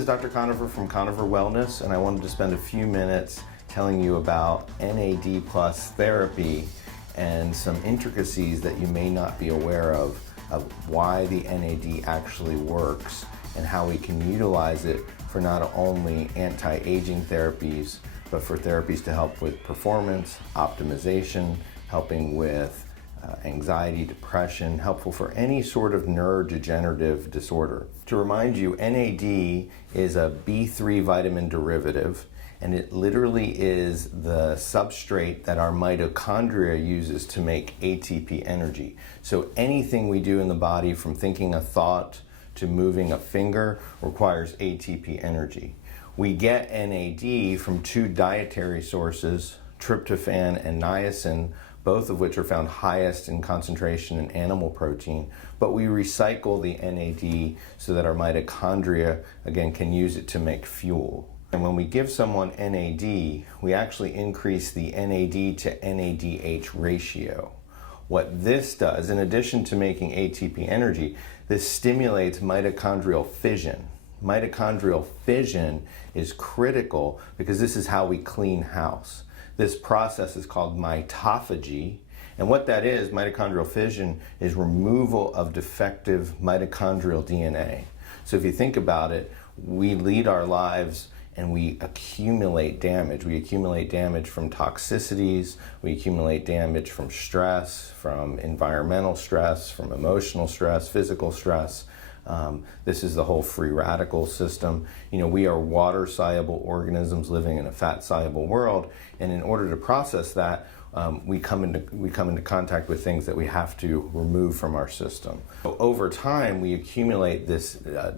is Dr. Conover from Conover Wellness, and I wanted to spend a few minutes telling you about NAD plus therapy and some intricacies that you may not be aware of why the NAD actually works and how we can utilize it for not only anti-aging therapies, but for therapies to help with performance, optimization, helping with anxiety, depression, helpful for any sort of neurodegenerative disorder. To remind you, NAD is a B3 vitamin derivative, and it literally is the substrate that our mitochondria uses to make ATP energy. So anything we do in the body, from thinking a thought to moving a finger, requires ATP energy. We get NAD from two dietary sources, tryptophan and niacin, both of which are found highest in concentration in animal protein, but we recycle the NAD so that our mitochondria, again, can use it to make fuel. And when we give someone NAD, we actually increase the NAD to NADH ratio. What this does, in addition to making ATP energy, this stimulates mitochondrial fission. Mitochondrial fission is critical because this is how we clean house. This process is called mitophagy, and what that is, mitochondrial fission, is removal of defective mitochondrial DNA. So if you think about it, we lead our lives and we accumulate damage. We accumulate damage from toxicities, we accumulate damage from stress, from environmental stress, from emotional stress, physical stress. This is the whole free radical system. You know, we are water-soluble organisms living in a fat-soluble world, and in order to process that, we come into contact with things that we have to remove from our system. So over time, we accumulate this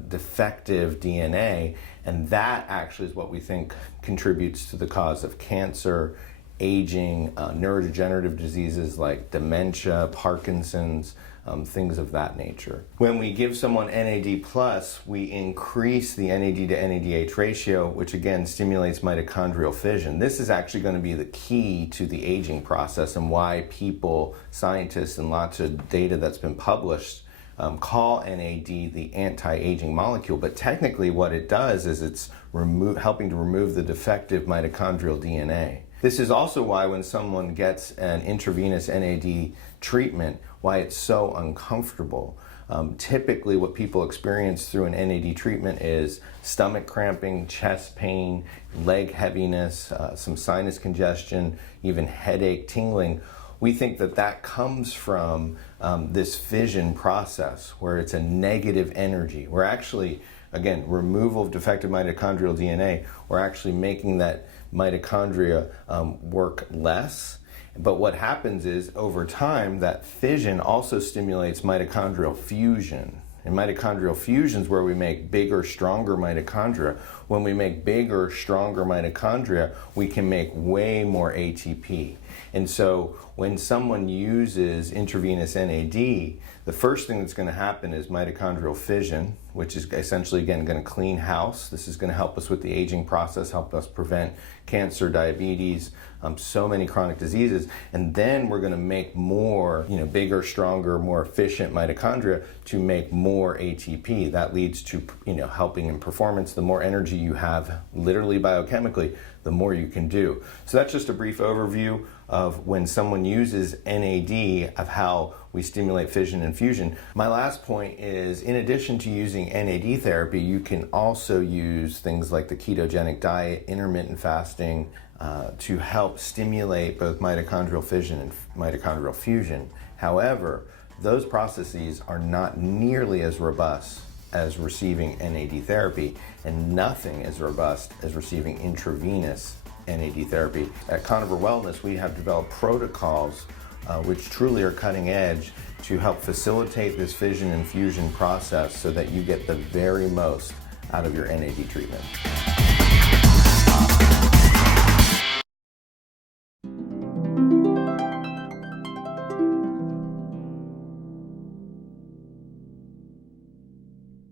defective DNA, and that actually is what we think contributes to the cause of cancer, aging, neurodegenerative diseases like dementia, Parkinson's, things of that nature. When we give someone NAD+, we increase the NAD to NADH ratio, which again stimulates mitochondrial fission. This is actually going to be the key to the aging process and why people, scientists, and lots of data that's been published call NAD the anti-aging molecule, but technically what it does is it's helping to remove the defective mitochondrial DNA. This is also why when someone gets an intravenous NAD treatment, why it's so uncomfortable. Typically what people experience through an NAD treatment is stomach cramping, chest pain, leg heaviness, some sinus congestion, even headache, tingling. We think that that comes from this fission process where it's a negative energy. We're actually, again, removal of defective mitochondrial DNA, we're actually making that mitochondria work less. But what happens is, over time, that fission also stimulates mitochondrial fusion. And mitochondrial fusion is where we make bigger, stronger mitochondria. When we make bigger, stronger mitochondria, we can make way more ATP. And so when someone uses intravenous NAD, the first thing that's going to happen is mitochondrial fission, which is essentially, again, going to clean house. This is going to help us with the aging process, help us prevent cancer, diabetes, so many chronic diseases. And then we're going to make more, bigger, stronger, more efficient mitochondria to make more ATP. That leads to, helping in performance. The more energy you have, literally biochemically, the more you can do. So that's just a brief overview of when someone uses NAD, of how we stimulate fission and fusion. My last point is, in addition to using NAD therapy, you can also use things like the ketogenic diet, intermittent fasting, to help stimulate both mitochondrial fission and mitochondrial fusion. However, those processes are not nearly as robust as receiving NAD therapy, and nothing as robust as receiving intravenous NAD therapy. At Conover Wellness, we have developed protocols which truly are cutting edge to help facilitate this fission and fusion process so that you get the very most out of your NAD treatment.